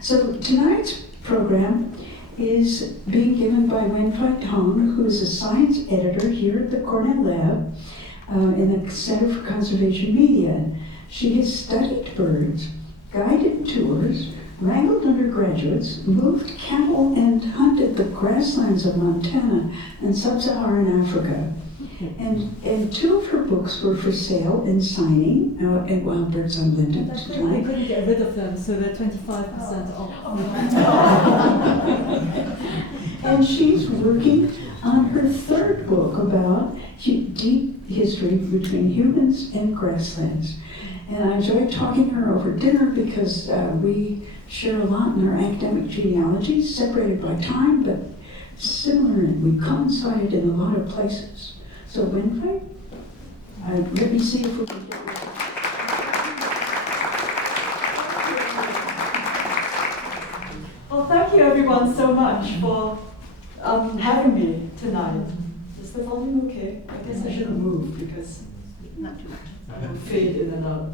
So tonight's program is being given by Wenfei Tong, who is a science editor here at the Cornell Lab in the Center for Conservation Media. She has studied birds, guided tours, wrangled undergraduates, moved cattle, and hunted the grasslands of Montana and sub-Saharan Africa. And two of her books were for sale and signing out at Wild Birds Unlimited tonight. We couldn't get rid of them, so they're 25% off. And she's working on her third book about deep history between humans and grasslands. And I enjoyed talking to her over dinner because we share a lot in our academic genealogies, separated by time, but similar, and we coincided in a lot of places. So Wenfei, let me see if we can get it. Well, thank you everyone so much for having me tonight. Is the volume okay? I guess I shouldn't move because Not too much. I will fade in and out.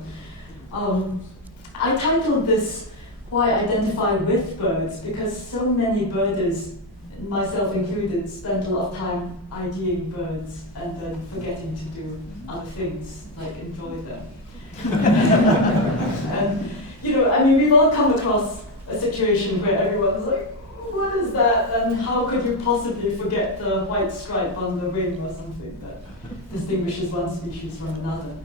I titled this Why Identify with Birds because so many birders, myself included, spend a lot of time IDing birds and then forgetting to do other things, like enjoy them. And, we've all come across a situation where everyone's like, what is that? And how could you possibly forget the white stripe on the wing or something that distinguishes one species from another?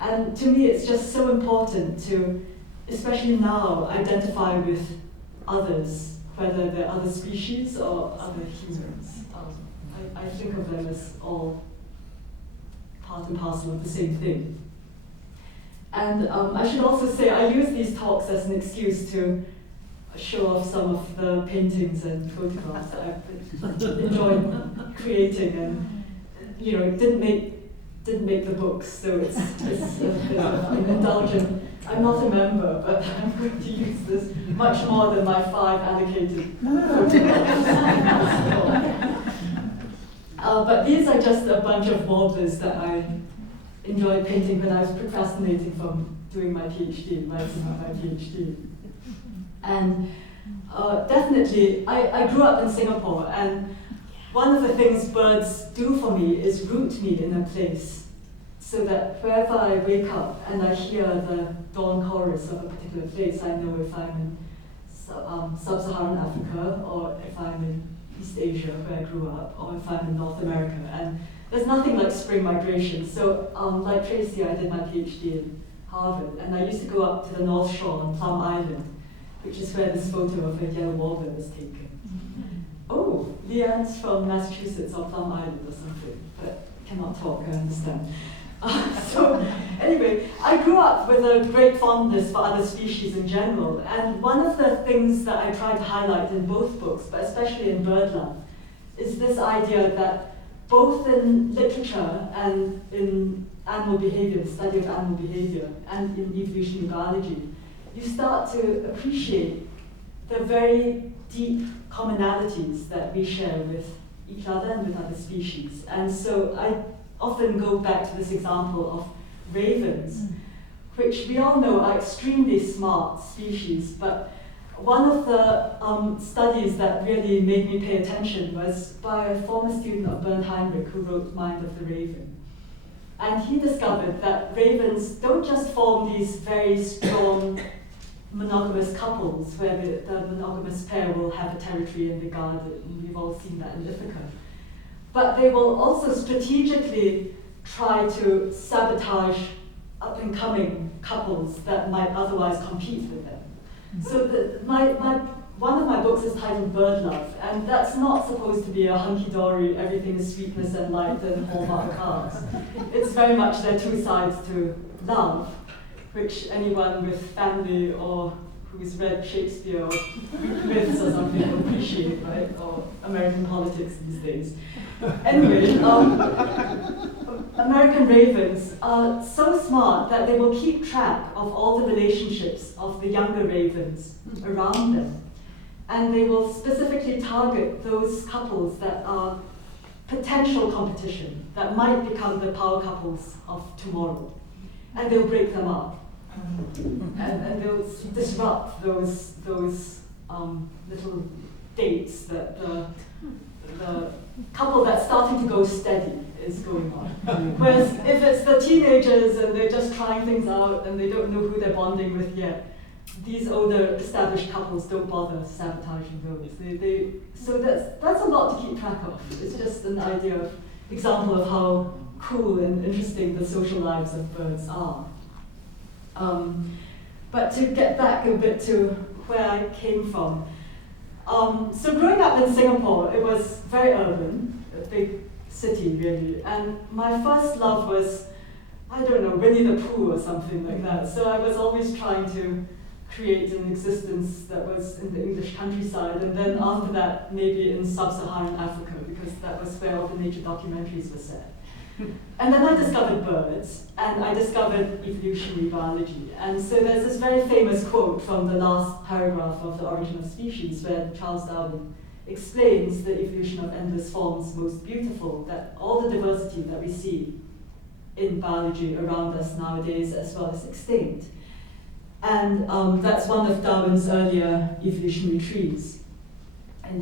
And to me, it's just so important to, especially now, identify with others, whether they're other species or other humans. I think of them as all part and parcel of the same thing. And I should also say, I use these talks as an excuse to show off some of the paintings and photographs that I've enjoyed creating, and it didn't make the books, so it's an indulgent. I'm not a member, but I'm going to use this much more than my 5 allocated photographs. But these are just a bunch of warblers that I enjoyed painting when I was procrastinating from doing my PhD, writing up my PhD. And definitely, I grew up in Singapore, and one of the things birds do for me is root me in a place, so that wherever I wake up and I hear the dawn chorus of a particular place, I know if I'm in sub-Saharan Africa, or if I'm in East Asia, where I grew up, or if I'm in North America. And there's nothing like spring migration. So like Tracy, I did my PhD in Harvard, and I used to go up to the North Shore on Plum Island, which is where this photo of a yellow warbler was taken. Oh, Leanne's from Massachusetts or Plum Island or something, but cannot talk, I understand. So anyway, I grew up with a great fondness for other species in general, and one of the things that I try to highlight in both books, but especially in Bird Love, is this idea that both in literature and in animal behavior, the study of animal behavior, and in evolutionary biology, you start to appreciate the very deep commonalities that we share with each other and with other species. And so I often go back to this example of ravens, which we all know are extremely smart species, but one of the studies that really made me pay attention was by a former student of Bernd Heinrich who wrote Mind of the Raven. And he discovered that ravens don't just form these very strong monogamous couples where the monogamous pair will have a territory in the garden, and we've all seen that in Ithaca. But they will also strategically try to sabotage up-and-coming couples that might otherwise compete with them. So one of my books is titled Bird Love, and that's not supposed to be a hunky-dory, everything is sweetness and light and Hallmark cards. It's very much there are two sides to love, which anyone with family or who's read Shakespeare or Greek myths or something will appreciate, right? Or American politics these days. Anyway, American ravens are so smart that they will keep track of all the relationships of the younger ravens around them. And they will specifically target those couples that are potential competition, that might become the power couples of tomorrow. And they'll break them up. And they'll disrupt those little dates that the couple that's starting to go steady is going on. Whereas if it's the teenagers and they're just trying things out and they don't know who they're bonding with yet, these older established couples don't bother sabotaging those. So that's a lot to keep track of. It's just an example of how cool and interesting the social lives of birds are. But to get back a bit to where I came from. So growing up in Singapore, it was very urban, a big city really. And my first love was, I don't know, Winnie the Pooh or something like that. So I was always trying to create an existence that was in the English countryside, and then after that, maybe in sub-Saharan Africa, because that was where all the nature documentaries were set. And then I discovered birds, and I discovered evolutionary biology. And so there's this very famous quote from the last paragraph of The Origin of Species, where Charles Darwin explains the evolution of endless forms most beautiful, that all the diversity that we see in biology around us nowadays as well as extinct. And that's one of Darwin's earlier evolutionary trees in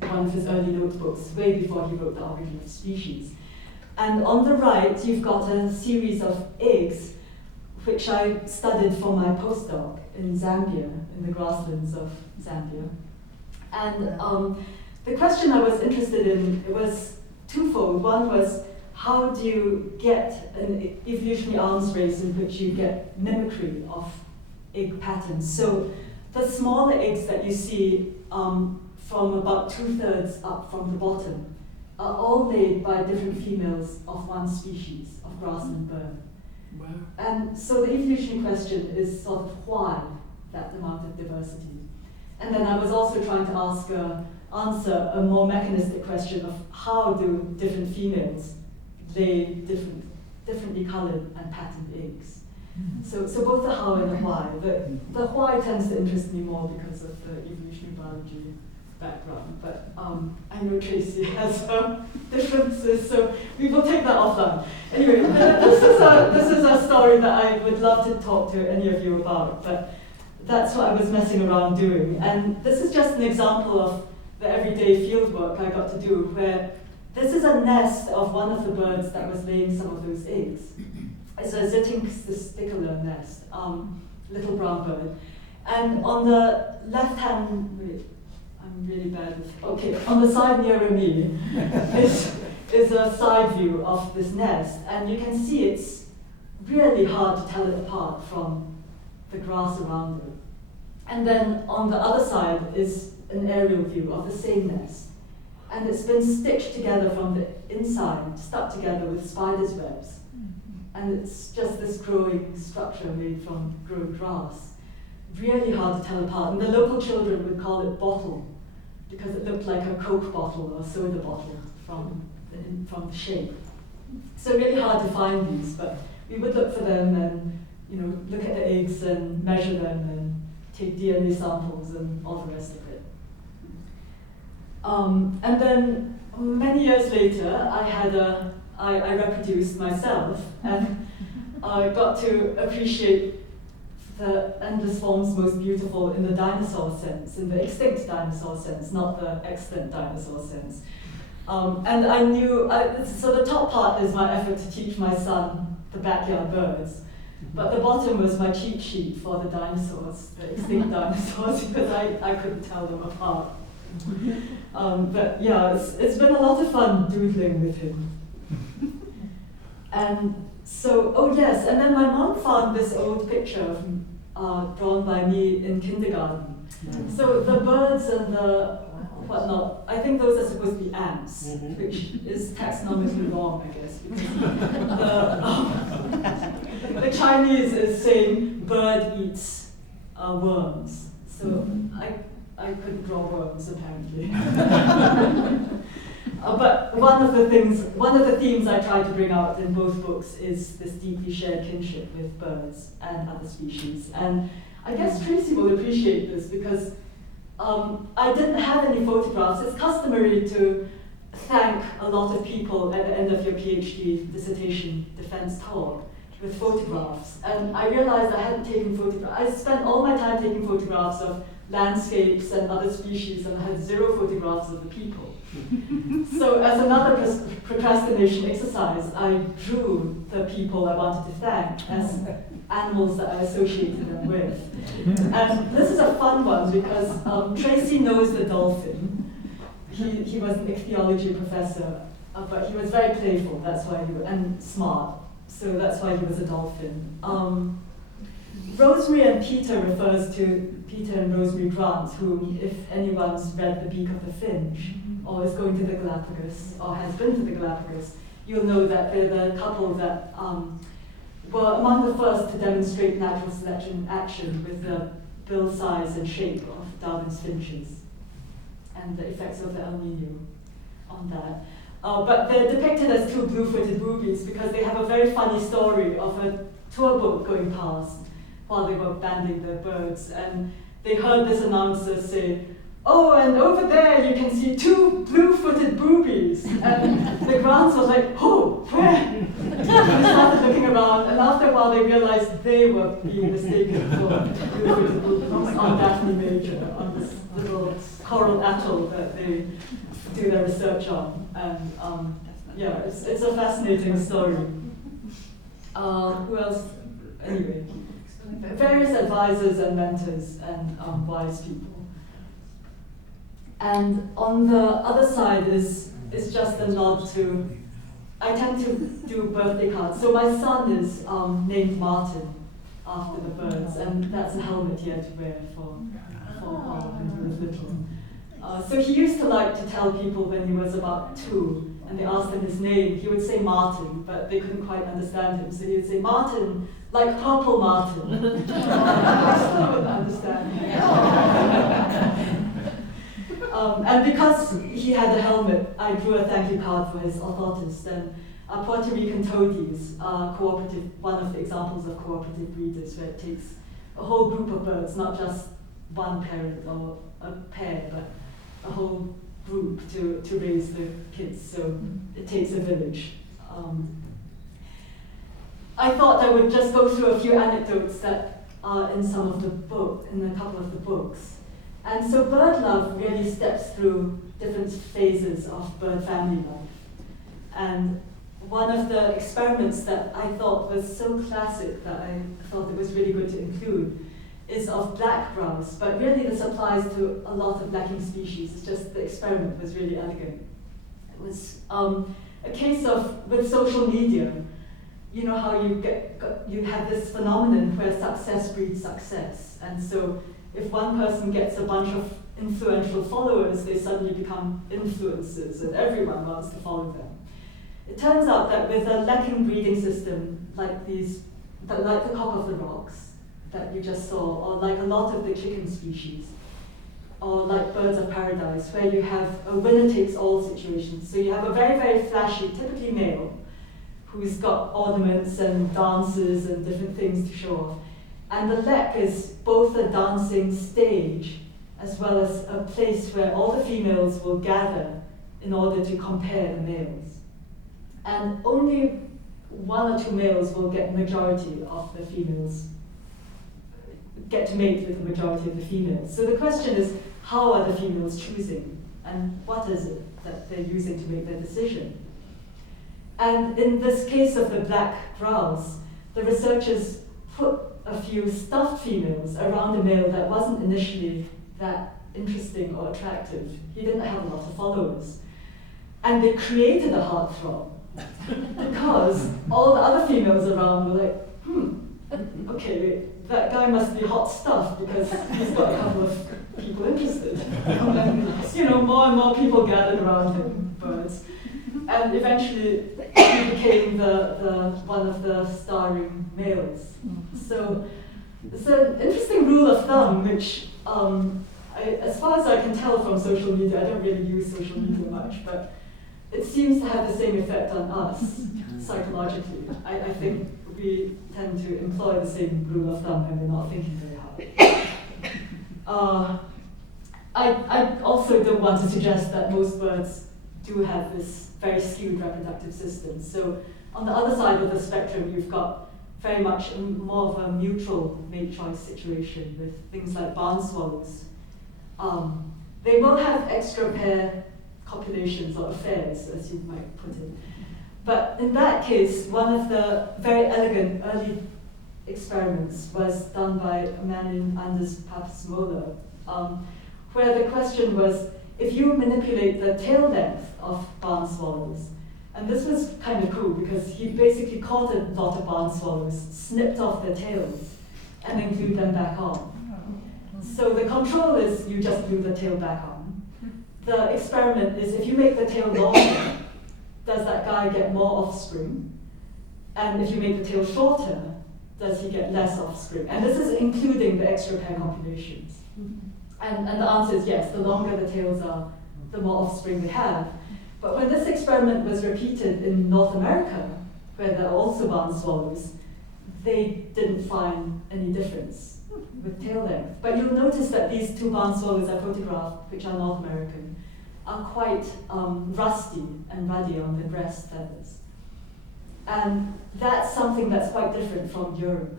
one of his early notebooks, way before he wrote The Origin of Species. And on the right, you've got a series of eggs, which I studied for my postdoc in Zambia, in the grasslands of Zambia. And the question I was interested in, it was twofold. One was, how do you get an evolutionary arms race in which you get mimicry of egg patterns? So the smaller eggs that you see from about 2/3 up from the bottom are all laid by different females of one species of grassland bird. Wow. And so the evolutionary question is sort of why that amount of diversity? And then I was also trying to answer a more mechanistic question of how do different females lay differently colored and patterned eggs. So both the how and the why. The why tends to interest me more because of the evolutionary biology background, but I know Tracy has differences, so we will take that offline. Anyway, this is a story that I would love to talk to any of you about, but that's what I was messing around doing. And this is just an example of the everyday field work I got to do, where this is a nest of one of the birds that was laying some of those eggs. It's a Zittingstickler nest, little brown bird. And on the left-hand, wait, I'm really bad with, okay, on the side nearer me is a side view of this nest. And you can see it's really hard to tell it apart from the grass around it. And then on the other side is an aerial view of the same nest. And it's been stitched together from the inside, stuck together with spider's webs. And it's just this growing structure made from growing grass. Really hard to tell apart. And the local children would call it bottle, because it looked like a Coke bottle or a soda bottle from the shape. So really hard to find these, but we would look for them and look at the eggs and measure them and take DNA samples and all the rest of it. And then many years later, I reproduced myself, and I got to appreciate the endless forms most beautiful in the dinosaur sense, in the extinct dinosaur sense, not the extant dinosaur sense. And I knew, so the top part is my effort to teach my son the backyard birds, but the bottom was my cheat sheet for the dinosaurs, the extinct dinosaurs, because I couldn't tell them apart. But yeah, it's been a lot of fun doodling with him. And so, oh yes, and then my mom found this old picture drawn by me in kindergarten. So the birds and the whatnot, I think those are supposed to be ants, which is taxonomically wrong, I guess. Because the Chinese is saying bird eats worms. So I couldn't draw worms, apparently. But one of the themes I try to bring out in both books is this deeply shared kinship with birds and other species. And I guess Tracy will appreciate this because I didn't have any photographs. It's customary to thank a lot of people at the end of your PhD dissertation defense talk. with photographs. And I realized I hadn't taken photographs. I spent all my time taking photographs of landscapes and other species, and I had 0 photographs of the people. So as another procrastination exercise, I drew the people I wanted to thank as animals that I associated them with. And this is a fun one because Tracy knows the dolphin. He was an ichthyology professor, but he was very playful, that's why and smart, so that's why he was a dolphin. Rosemary and Peter refers to Peter and Rosemary Grant, whom, if anyone's read The Beak of the Finch, or is going to the Galapagos, or has been to the Galapagos, you'll know that they're the couple that were among the first to demonstrate natural selection in action with the bill size and shape of Darwin's finches, and the effects of the El Nino on that. But they're depicted as 2 blue-footed boobies because they have a very funny story of a tour boat going past while they were banding their birds, and they heard this announcer say, "Oh, and over there you can see 2 blue-footed boobies." And the Grants was like, "Oh, where?" They started looking around, and after a while they realized they were being mistaken for blue-footed boobies on Daphne Major, on this little coral atoll that they do their research on. And yeah, it's a fascinating story. Who else? Anyway, various advisors and mentors and wise people. And on the other side is just a nod to, I tend to do birthday cards. So my son is named Martin after the birds, and that's a helmet he had to wear for when he was little. So he used to like to tell people when he was about 2, and they asked him his name, he would say Martin, but they couldn't quite understand him. So he would say, "Martin, like Purple Martin." I still wouldn't understand him. And because he had a helmet, I drew a thank you card for his orthotist. And Puerto Rican toadies are one of the examples of cooperative breeders, where it takes a whole group of birds, not just one parent or a pair, but a whole group to raise the kids. So it takes a village. I thought I would just go through a few anecdotes that are in a couple of the books. And so bird love really steps through different phases of bird family life. And one of the experiments that I thought was so classic that I thought it was really good to include is of black grouse, but really this applies to a lot of blacking species. It's just the experiment was really elegant. It was a case of, with social media, you know how you have this phenomenon where success breeds success. And so if one person gets a bunch of influential followers, they suddenly become influencers and everyone wants to follow them. It turns out that with a lacking breeding system like the cock of the rocks that you just saw, or like a lot of the chicken species, or like birds of paradise, where you have a winner-takes-all situation. So you have a very, very flashy, typically male, who's got ornaments and dances and different things to show off. And the lek is both a dancing stage as well as a place where all the females will gather in order to compare the males. And only 1 or 2 males will get majority of the females, get to mate with the majority of the females. So the question is, how are the females choosing? And what is it that they're using to make their decision? And in this case of the black grouse, the researchers put a few stuffed females around a male that wasn't initially that interesting or attractive. He didn't have a lot of followers. And they created a heartthrob because all the other females around were like, okay, wait, that guy must be hot stuff because he's got a couple of people interested. And then, more and more people gathered around him, birds. And eventually he became the one of the starring males. So it's an interesting rule of thumb, which, as far as I can tell from social media, I don't really use social media much, but it seems to have the same effect on us psychologically. I think we tend to employ the same rule of thumb when we're not thinking very hard. I also don't want to suggest that most birds do have this very skewed reproductive system. So on the other side of the spectrum, you've got very much more of a mutual mate choice situation with things like barn swallows. They will have extra pair copulations or affairs, as you might put it. But in that case, one of the very elegant early experiments was done by a man named Anders Papsmola, where the question was, if you manipulate the tail length of barn swallows, and this was kind of cool because he basically caught a lot of barn swallows, snipped off their tails, and then glued them back on. So the control is you just glue the tail back on. The experiment is if you make the tail longer, does that guy get more offspring? And if you make the tail shorter, does he get less offspring? And this is including the extra pair copulations. And the answer is yes, the longer the tails are, the more offspring they have. But when this experiment was repeated in North America, where there are also barn swallows, they didn't find any difference with tail length. But you'll notice that these two barn swallows I photographed, which are North American, are quite rusty and ruddy on the breast feathers. And that's something that's quite different from Europe,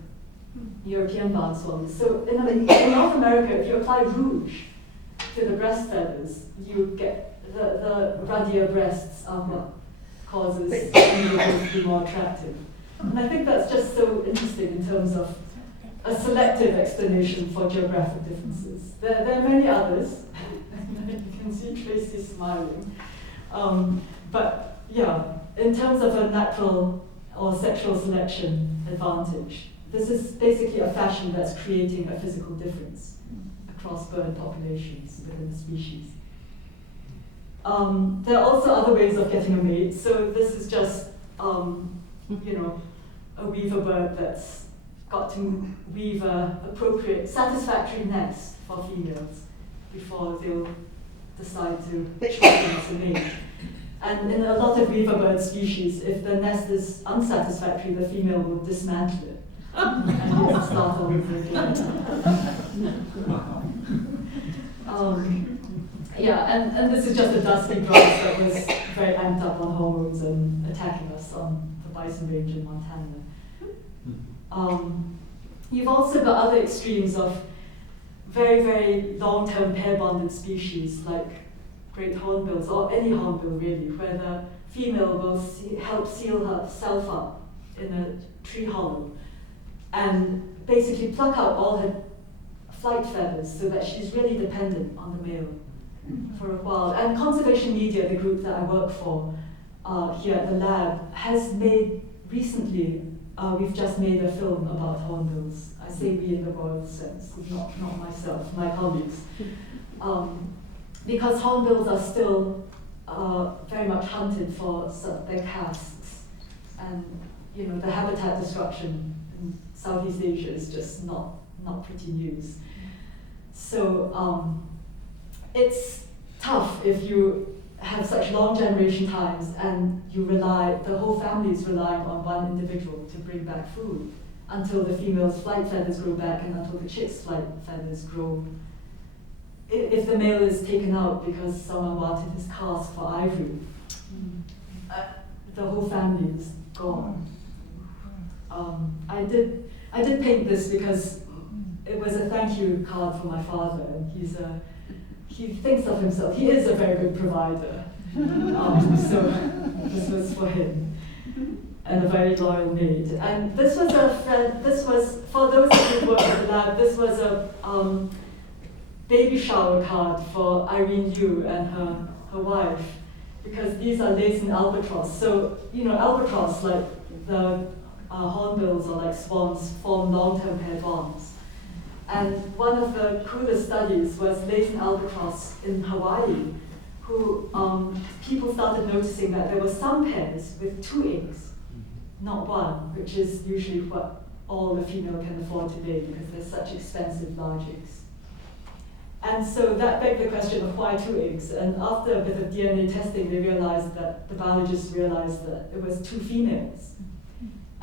European barn swallows. So in North America, if you apply rouge to the breast feathers, you get the ruddier breasts are what causes individuals to be more attractive. And I think that's just so interesting in terms of a selective explanation for geographic differences. There are many others. You can see Tracy smiling. But yeah, in terms of a natural or sexual selection advantage, this is basically a fashion that's creating a physical difference across bird populations within a species. There are also other ways of getting a mate. So this is just, a weaver bird that's got to weave an appropriate, satisfactory nest for females before they'll decide to choose them as a mate. And in a lot of weaver bird species, if the nest is unsatisfactory, the female will dismantle it and start all over again. And this is just a dusty grass that was very amped up on hormones and attacking us on the bison range in Montana. You've also got other extremes of very, very long-term pair-bonded species like great hornbills, or any hornbill really, where the female will help seal herself up in a tree hollow and basically pluck out all her flight feathers so that she's really dependent on the male for a while. And Conservation Media, the group that I work for here at the lab, has made recently, we've just made a film about hornbills. I say we in the royal sense, not myself, my colleagues. Because hornbills are still very much hunted for their casks. And the habitat destruction in Southeast Asia is just not pretty news. So it's tough if you have such long generation times and the whole family is relying on one individual to bring back food until the female's flight feathers grow back and until the chick's flight feathers grow. If the male is taken out because someone wanted his calves for ivory, the whole family is gone. I did paint this because it was a thank you card for my father, and he thinks of himself, he is a very good provider. So this was for him, and a very loyal maid. And this was for those who work at the lab, this was a baby shower card for Irene Liu and her wife, because these are Laysan albatross. So, albatross, like the hornbills or like swans, form long-term pair bonds. And one of the coolest studies was Laysan albatross in Hawaii, who people started noticing that there were some pairs with 2 eggs, not one, which is usually what all the female can afford today because they're such expensive large eggs. And so that begged the question of why 2 eggs. And after a bit of DNA testing, the biologists realized that it was 2 females.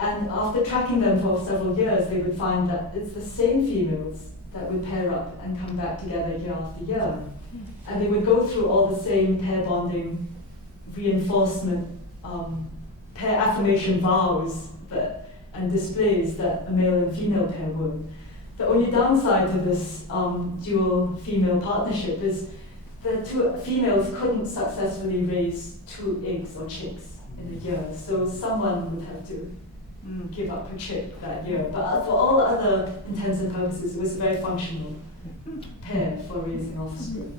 And after tracking them for several years, they would find that it's the same females that would pair up and come back together year after year. And they would go through all the same pair bonding, reinforcement, pair affirmation vows, and displays that a male and female pair would. The only downside to this dual female partnership is the two females couldn't successfully raise 2 eggs or chicks in a year, so someone would have to give up a chick that year. But for all other intents and purposes, it was a very functional pair for raising offspring.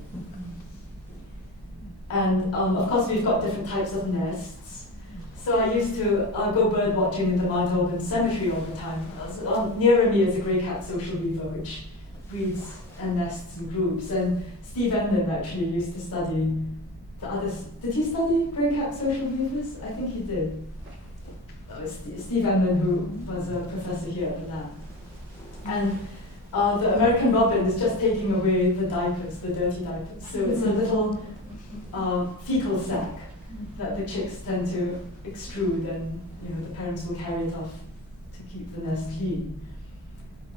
And of course, we've got different types of nests. So I used to go bird watching in the Mount Auburn Cemetery all the time. Nearer me is a grey-capped social weaver, which breeds and nests in groups. And Steve Emlyn actually used to study the others. Did he study grey-capped social weavers? I think he did. Steve Emlyn, who was a professor here at the lab. And the American robin is just taking away the diapers, the dirty diapers. So it's a little fecal sac that the chicks tend to extrude, and the parents will carry it off to keep the nest clean.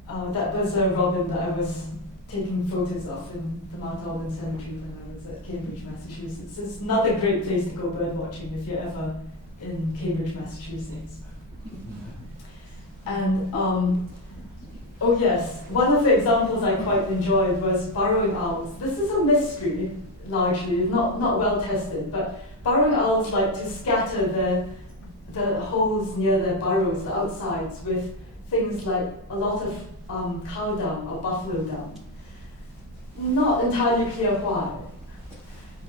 That was a robin that I was taking photos of in the Mount Auburn Cemetery when I was at Cambridge, Massachusetts. It's another great place to go bird watching if you're ever in Cambridge, Massachusetts. And oh yes, one of the examples I quite enjoyed was burrowing owls. This is a mystery, largely, not well tested, but burrowing owls like to scatter the holes near their burrows, the outsides, with things like a lot of cow dung or buffalo dung. Not entirely clear why.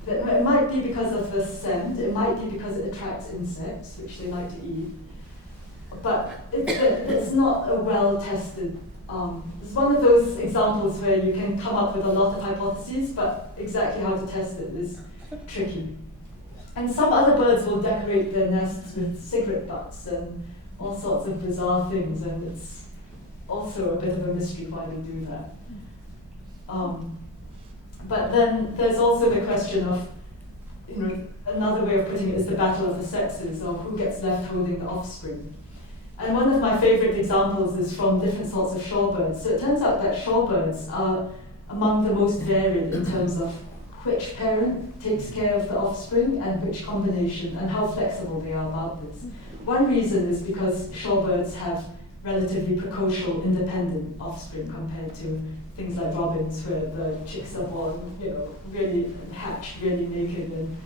It might be because of the scent, it might be because it attracts insects, which they like to eat, but it's not a well-tested, it's one of those examples where you can come up with a lot of hypotheses, but exactly how to test it is tricky. And some other birds will decorate their nests with cigarette butts and all sorts of bizarre things, and it's also a bit of a mystery why they do that. But then there's also the question of, another way of putting it is the battle of the sexes, or who gets left holding the offspring. And one of my favorite examples is from different sorts of shorebirds. So it turns out that shorebirds are among the most varied in terms of which parent takes care of the offspring and which combination, and how flexible they are about this. One reason is because shorebirds have relatively precocial, independent offspring compared to things like robins, where the chicks are born, really hatched, really naked, and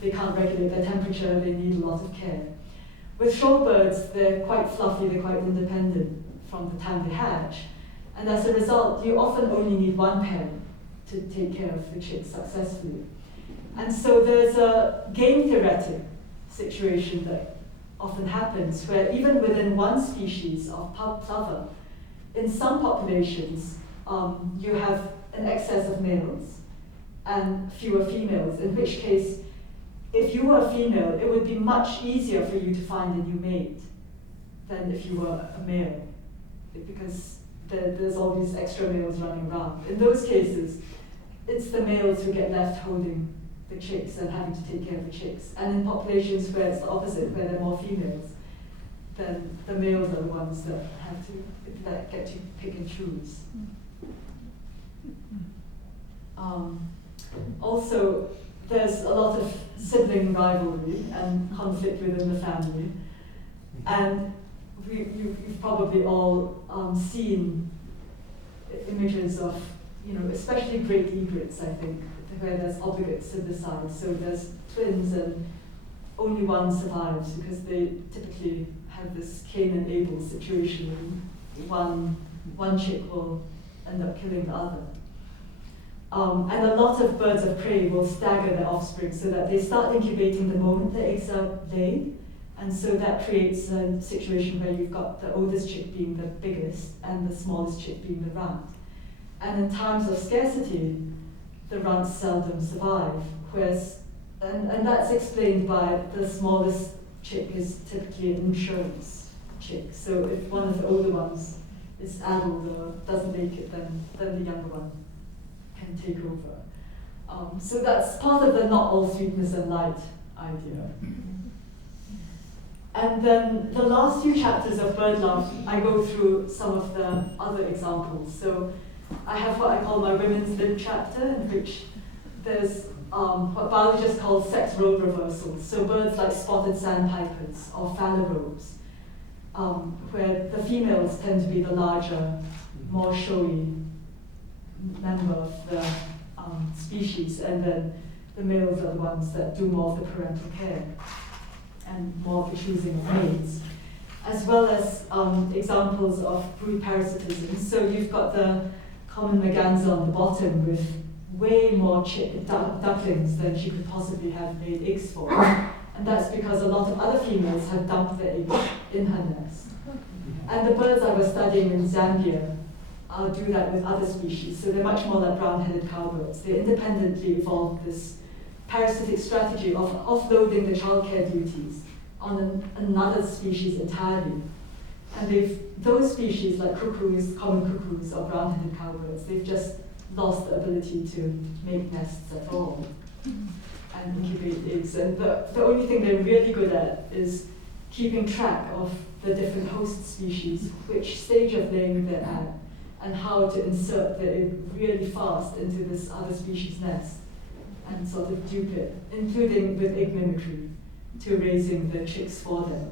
they can't regulate their temperature, they need a lot of care. With shorebirds, they're quite fluffy, they're quite independent from the time they hatch, and as a result, you often only need one parent to take care of the chicks successfully. And so there's a game theoretic situation that often happens, where even within one species of plover, in some populations, you have an excess of males and fewer females, in which case, if you were a female, it would be much easier for you to find a new mate than if you were a male, because there's all these extra males running around. In those cases, it's the males who get left holding the chicks and having to take care of the chicks. And in populations where it's the opposite, where there are more females, then the males are the ones that have to get to pick and choose. Also, there's a lot of sibling rivalry and conflict within the family. And you've probably all seen images of, especially great egrets, I think, where there's obligates to the side. So there's twins and only one survives, because they typically have this Cain and Abel situation. One chick will end up killing the other. And a lot of birds of prey will stagger their offspring so that they start incubating the moment the eggs are laid. And so that creates a situation where you've got the oldest chick being the biggest and the smallest chick being the runt. And in times of scarcity, the runts seldom survive. And that's explained by the smallest chick is typically an insurance chick. So if one of the older ones is addled or doesn't make it, then the younger one can take over. So that's part of the not all sweetness and light idea. And then the last few chapters of Bird Love, I go through some of the other examples. So I have what I call my women's lib chapter, in which there's what biologists call sex role reversals. So birds like spotted sandpipers or phalaropes where the females tend to be the larger, more showy member of the species, and then the males are the ones that do more of the parental care and more of the choosing of mates, as well as examples of brood parasitism. So you've got the common merganser on the bottom with way more ducklings than she could possibly have made eggs for. And that's because a lot of other females have dumped their eggs in her nest. And the birds I was studying in Zambia do that with other species. So they're much more like brown-headed cowbirds. They independently evolved this parasitic strategy of offloading the childcare duties on another species entirely. And those species, like cuckoos, common cuckoos, or brown-headed cowbirds, they've just lost the ability to make nests at all and incubate eggs. And the only thing they're really good at is keeping track of the different host species, which stage of laying they're at, and how to insert the egg really fast into this other species' nest and sort of dupe it, including with egg mimicry, to raising the chicks for them.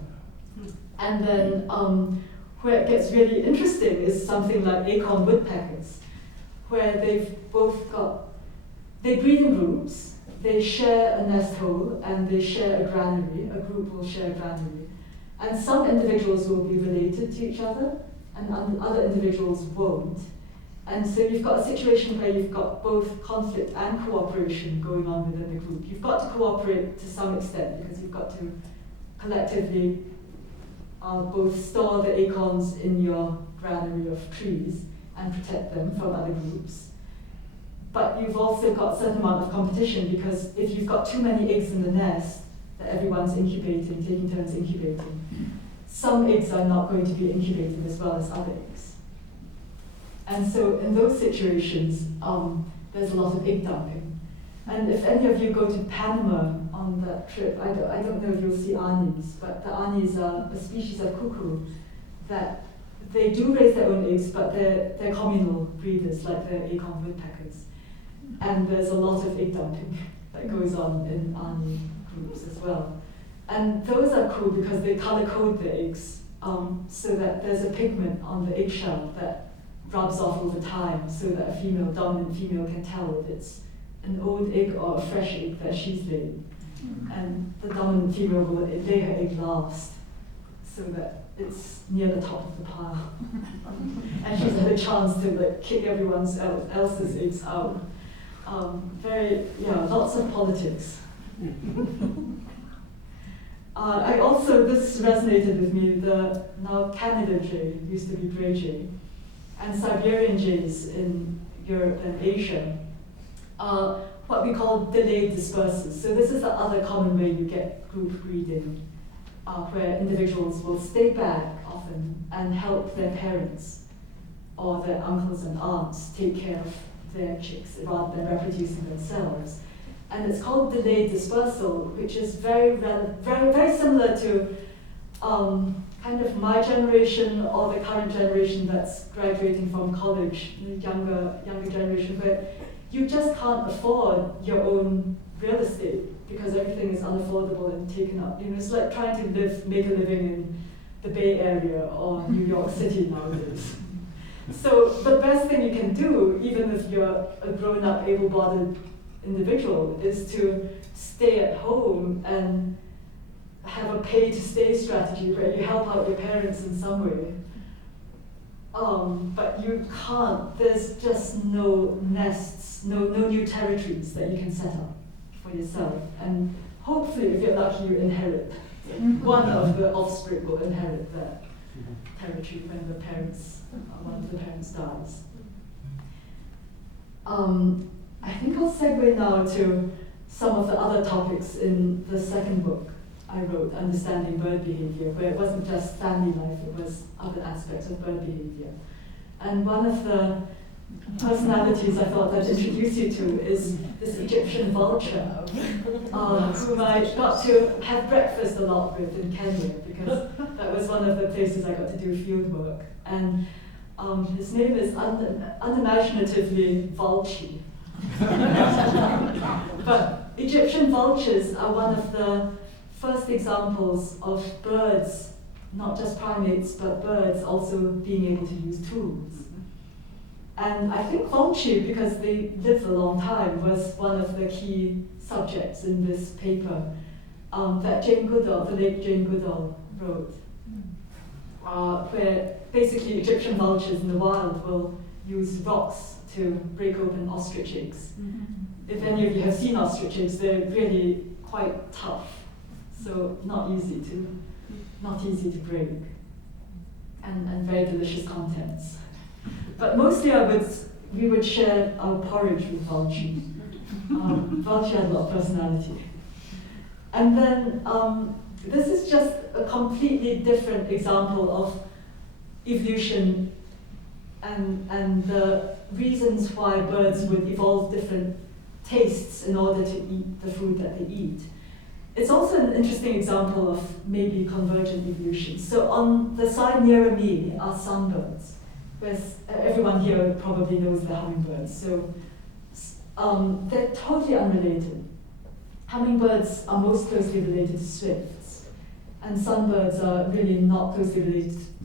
And then where it gets really interesting is something like acorn woodpeckers, where they breed in groups, they share a nest hole, and they share a granary. A group will share a granary. And some individuals will be related to each other, and other individuals won't. And so you've got a situation where you've got both conflict and cooperation going on within the group. You've got to cooperate to some extent because you've got to collectively both store the acorns in your granary of trees and protect them from other groups. But you've also got a certain amount of competition, because if you've got too many eggs in the nest that everyone's incubating, taking turns incubating, some eggs are not going to be incubated as well as other eggs. And so in those situations, there's a lot of egg dumping. And if any of you go to Panama on that trip, I don't know if you'll see anis, but the anis are a species of cuckoo that they do raise their own eggs, but they're communal breeders, like the acorn woodpeckers. And there's a lot of egg dumping that goes on in ani groups as well. And those are cool because they color code the eggs so that there's a pigment on the eggshell that rubs off over time, so that a dominant female can tell if it's an old egg or a fresh egg that she's laid. And the dominant female will lay her egg last, so that it's near the top of the pile. And she's had a chance to kick everyone else's eggs out. Lots of politics. This resonated with me, the now Canada jay, used to be gray jay, and Siberian jays in Europe and Asia are what we call delayed dispersers. So this is the other common way you get group breeding, where individuals will stay back often and help their parents or their uncles and aunts take care of their chicks rather than reproducing themselves. And it's called delayed dispersal, which is very similar to kind of my generation or the current generation that's graduating from college, the younger generation, where you just can't afford your own real estate because everything is unaffordable and taken up. It's like trying to make a living in the Bay Area or New York City nowadays. So the best thing you can do, even if you're a grown-up, able-bodied individual, is to stay at home and have a pay-to-stay strategy where you help out your parents in some way. But you can't, there's just no nests, no new territories that you can set up for yourself. And hopefully, if you're lucky, you inherit. One of the offspring will inherit that territory when one of the parents dies. I think I'll segue now to some of the other topics in the second book I wrote, Understanding Bird Behavior, where it wasn't just family life, it was other aspects of bird behavior. And one of the personalities I thought I'd introduce you to is this Egyptian vulture, whom I got to have breakfast a lot with in Kenya, because that was one of the places I got to do field work. And his name is unimaginatively vulture. But Egyptian vultures are one of the first examples of birds not just primates, but birds also being able to use tools. And I think vulture, because they lived a long time, was one of the key subjects in this paper that Jane Goodall, the late Jane Goodall, wrote, where basically Egyptian vultures in the wild will use rocks to break open ostrich eggs. If any of you have seen ostrich eggs, they're really quite tough, so not easy to break, and very delicious contents. But mostly we would share our porridge with vultures. Vulture had a lot of personality. And then this is just a completely different example of evolution and the reasons why birds would evolve different tastes in order to eat the food that they eat. It's also an interesting example of maybe convergent evolution. So on the side nearer me are sunbirds. Whereas everyone here probably knows the hummingbirds. So they're totally unrelated. Hummingbirds are most closely related to swifts, and sunbirds are really not closely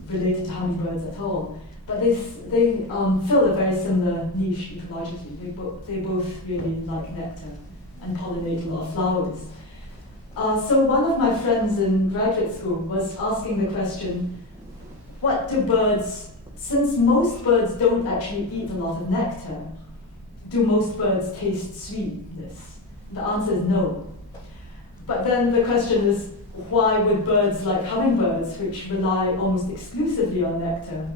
related to hummingbirds at all. But they fill a very similar niche ecologically. They both really like nectar and pollinate a lot of flowers. So one of my friends in graduate school was asking the question, what do birds, since most birds don't actually eat a lot of nectar, do most birds taste sweetness? The answer is no. But then the question is, why would birds like hummingbirds, which rely almost exclusively on nectar,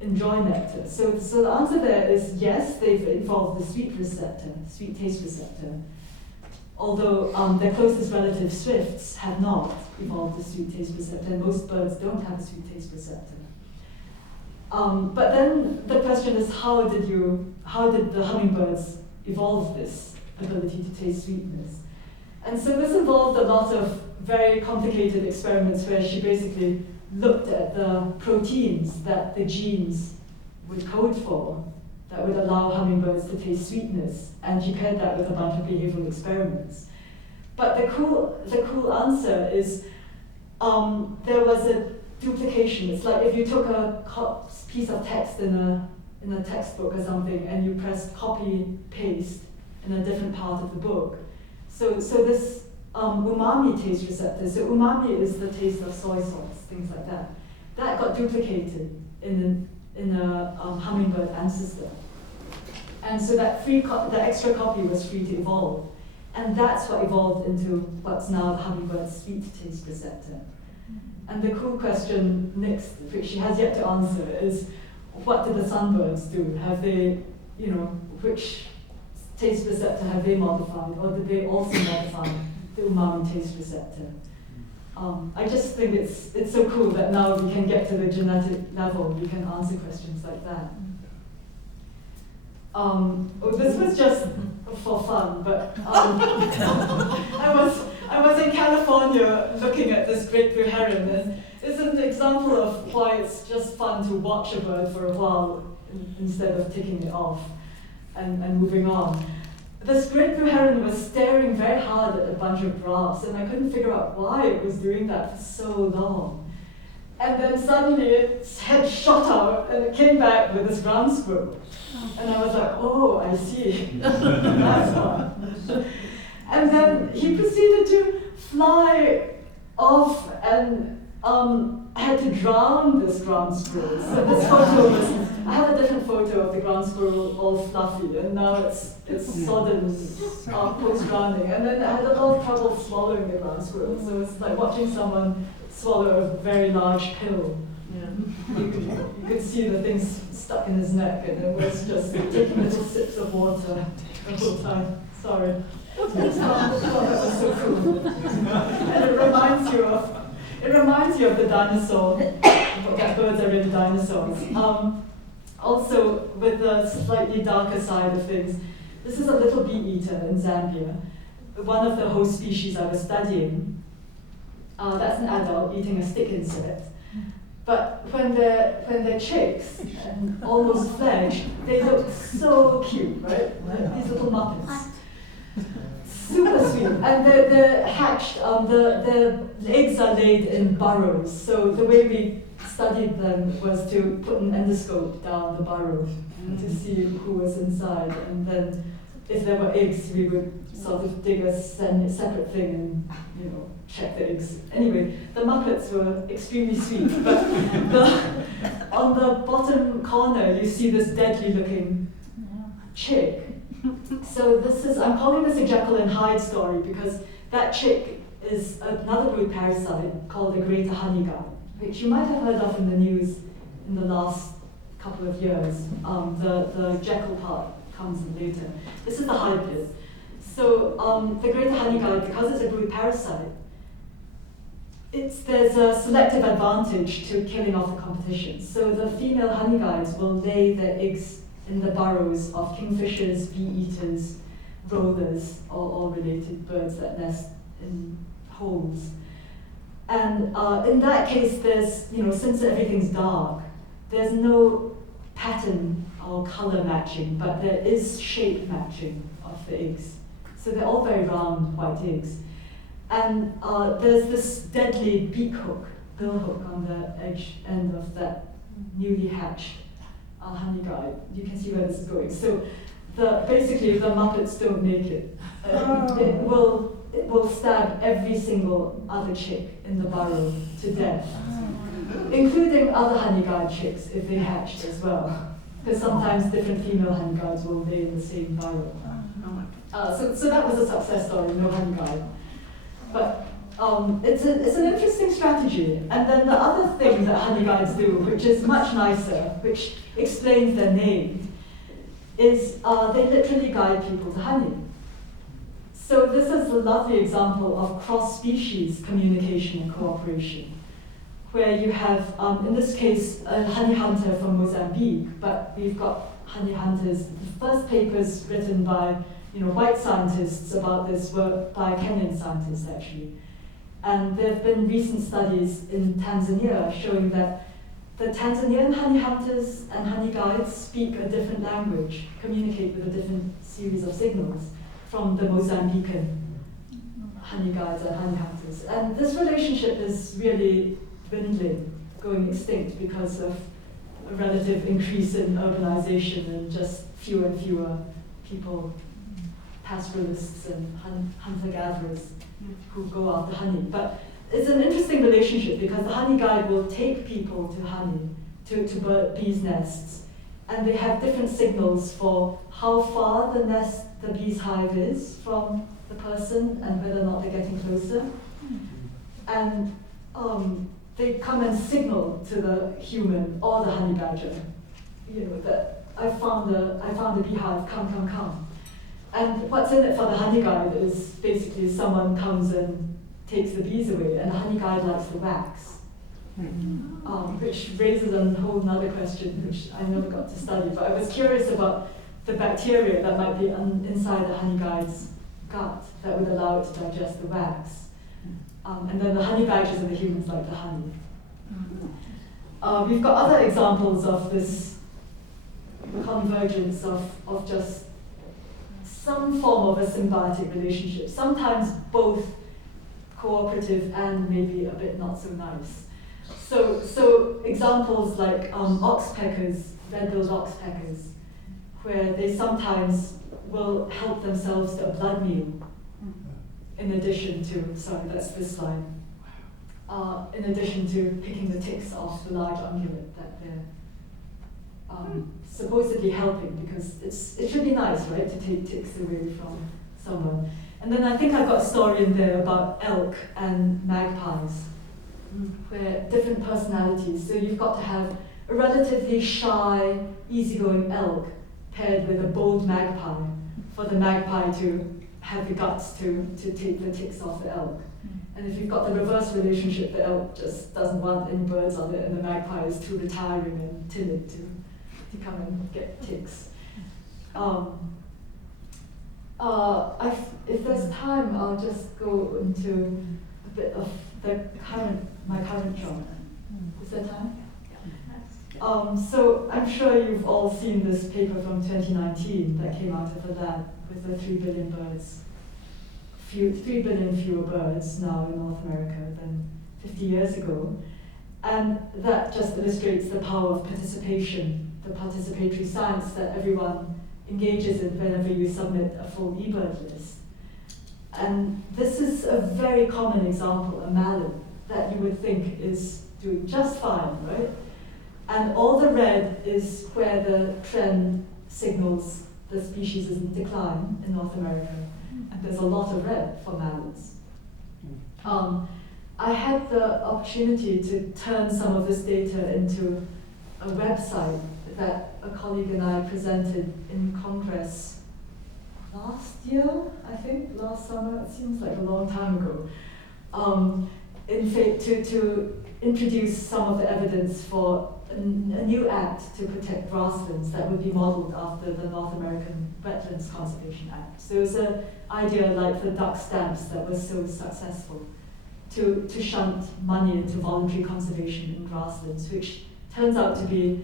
enjoy nectar? So the answer there is yes, they've evolved the sweet taste receptor, although their closest relative swifts have not evolved the sweet taste receptor, and most birds don't have a sweet taste receptor. But then the question is, how did the hummingbirds evolve this ability to taste sweetness? And so this involved a lot of very complicated experiments where she basically looked at the proteins that the genes would code for that would allow hummingbirds to taste sweetness, and she paired that with a bunch of behavioral experiments. But the cool answer is there was a duplication. It's like if you took a piece of text in a textbook or something and you pressed copy paste in a different part of the book. So this umami taste receptor, so umami is the taste of soy sauce, things like that. That got duplicated in a hummingbird ancestor. And so that the extra copy was free to evolve. And that's what evolved into what's now the hummingbird's sweet taste receptor. And the cool question next, which she has yet to answer, is what did the sunbirds do? Have they, which taste receptor have they modified, or did they also modify the umami taste receptor? I just think it's so cool that now we can get to the genetic level, we can answer questions like that. This was just for fun, but I was in California looking at this great blue heron, and it's an example of why it's just fun to watch a bird for a while instead of ticking it off and moving on. This great blue heron was staring very hard at a bunch of grass, and I couldn't figure out why it was doing that for so long. And then suddenly its head shot out and it came back with this ground squirrel. And I was like, oh, I see. That's fun. And then he proceeded to fly off and had to drown this ground squirrel. So this photo was, I have a different photo of the ground squirrel all fluffy, and now it's sodden post-drowning. And then I had a lot of trouble swallowing the ground squirrel, so it's like watching someone swallow a very large pill. Yeah. You could see the things stuck in his neck, and it was just taking little sips of water the whole time. Sorry. That was so cool. And it reminds you of the dinosaur, that birds are really dinosaurs. Also, with the slightly darker side of things, this is a little bee eater in Zambia. One of the host species I was studying. That's an adult eating a stick insect. But when they're chicks and almost fledged, they look so cute, right? Like these little muppets. Super sweet. And they're hatched, the eggs are laid in burrows. So the way we studied them was to put an endoscope down the burrow to see who was inside. And then if there were eggs, we would sort of dig a separate thing and, check the eggs. Anyway, the Muppets were extremely sweet, but on the bottom corner, you see this deadly looking chick. So I'm calling this a Jekyll and Hyde story because that chick is another brood parasite called the greater honey guy, which you might have heard of in the news in the last couple of years. The Jekyll part comes in later. This is the Hyde bit. So the greater honey guy, because it's a brood parasite, there's a selective advantage to killing off the competition. So the female honey guides will lay their eggs in the burrows of kingfishers, bee-eaters, rollers, all related birds that nest in holes. And in that case, there's, since everything's dark, there's no pattern or color matching, but there is shape matching of the eggs. So they're all very round white eggs. And there's this deadly beak hook, bill hook on the end of that newly hatched honey guide. You can see where this is going. So basically the Muppets don't make it. It will stab every single other chick in the burrow to death, including other honey guide chicks if they hatched as well. Because sometimes different female honey guides will lay in the same burrow. So that was a success story, no honey guide. But it's an interesting strategy. And then the other thing that honey guides do, which is much nicer, which explains their name, is they literally guide people to honey. So this is a lovely example of cross-species communication and cooperation, where you have, in this case, a honey hunter from Mozambique, but we've got honey hunters. The first papers written by white scientists about this were by Kenyan scientists, actually. And there have been recent studies in Tanzania showing that the Tanzanian honey hunters and honey guides speak a different language, communicate with a different series of signals from the Mozambican honey guides and honey hunters. And this relationship is really dwindling, going extinct because of a relative increase in urbanization and just fewer and fewer people, pastoralists and hunter-gatherers who go after honey. But it's an interesting relationship because the honey guide will take people to honey, to bees' nests, and they have different signals for how far the bee's hive is from the person and whether or not they're getting closer. And they come and signal to the human or the honey badger, that I found a beehive, come. And what's in it for the honey guide is basically someone comes and takes the bees away, and the honey guide likes the wax, which raises a whole other question, which I never got to study, but I was curious about the bacteria that might be inside the honey guide's gut that would allow it to digest the wax. And then the honey badgers and the humans like the honey. We've got other examples of this convergence of just some form of a symbiotic relationship, sometimes both cooperative and maybe a bit not so nice. So examples like oxpeckers, red-billed oxpeckers, where they sometimes will help themselves to a blood meal in addition to, sorry, that's this slide, in addition to picking the ticks off the large ungulate that they're supposedly helping, because it should be nice, right, to take ticks away from someone. And then I think I've got a story in there about elk and magpies, where different personalities. So you've got to have a relatively shy, easygoing elk paired with a bold magpie for the magpie to have the guts to take the ticks off the elk. And if you've got the reverse relationship, the elk just doesn't want any birds on it, and the magpie is too retiring and timid to come and get ticks. If there's time, I'll just go into a bit of my current job. Is there time? So I'm sure you've all seen this paper from 2019 that came out of the lab with the 3 billion birds 3 billion fewer birds now in North America than 50 years ago. And that just illustrates the power of participation, the participatory science that everyone engages in whenever you submit a full eBird list. And this is a very common example, a mallard, that you would think is doing just fine, right? And all the red is where the trend signals the species is in decline in North America. And there's a lot of red for mallards. I had the opportunity to turn some of this data into a website that a colleague and I presented in Congress last year, I think, last summer. It seems like a long time ago. To introduce some of the evidence for a new act to protect grasslands that would be modeled after the North American Wetlands Conservation Act. So it was an idea like the duck stamps that was so successful to shunt money into voluntary conservation in grasslands, which turns out to be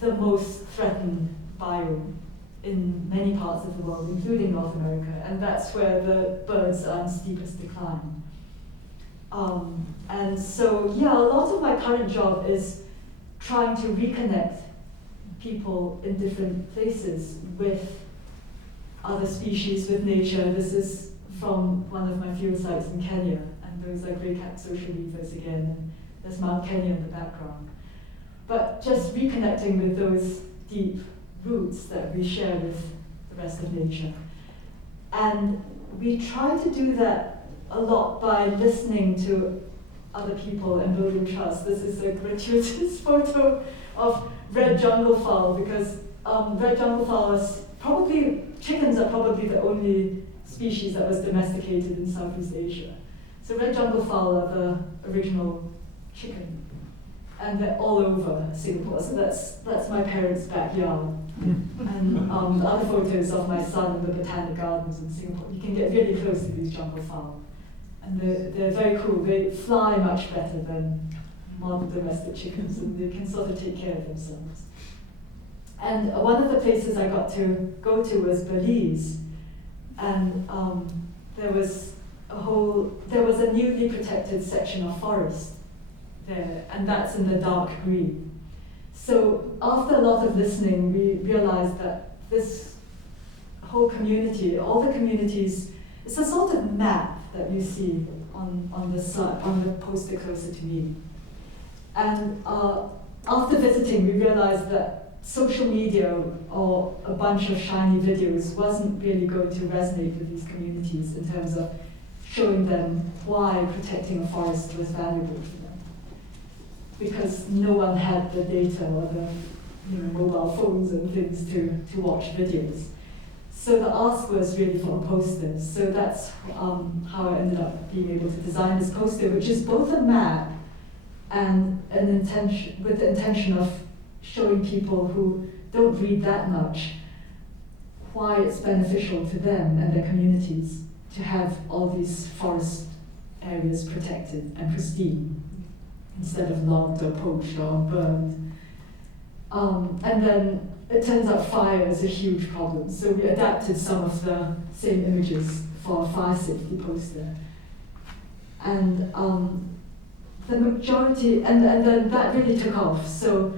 the most threatened biome in many parts of the world, including North America, and that's where the birds are in steepest decline. And so, yeah, a lot of my current job is trying to reconnect people in different places with other species, with nature. This is from one of my field sites in Kenya, and those are grey-capped social weavers again, and there's Mount Kenya in the background. But just reconnecting with those deep roots that we share with the rest of nature. And we try to do that a lot by listening to other people and building trust. This is a gratuitous photo of red junglefowl, because red junglefowl is probably, chickens are probably the only species that was domesticated in Southeast Asia. So red junglefowl are the original chicken. And they're all over Singapore, so that's my parents' backyard. And the other photos of my son in the botanic gardens in Singapore. You can get really close to these junglefowl. And they're very cool. They fly much better than modern domestic chickens, and they can sort of take care of themselves. And one of the places I got to go to was Belize. And there was a newly protected section of forest there, and that's in the dark green. So after a lot of listening, we realized that this whole community, all the communities, it's a sort of map that you see on the slide, on the poster closer to me. And after visiting, we realized that social media or a bunch of shiny videos wasn't really going to resonate with these communities in terms of showing them why protecting a forest was valuable to them. Because no one had the data or the mobile phones and things to watch videos. So the ask was really for posters. So that's how I ended up being able to design this poster, which is both a map and with the intention of showing people who don't read that much why it's beneficial to them and their communities to have all these forest areas protected and pristine, instead of logged or poached or burned. And then it turns out fire is a huge problem. So we adapted some of the same images for a fire safety poster. And the majority, and then that really took off. So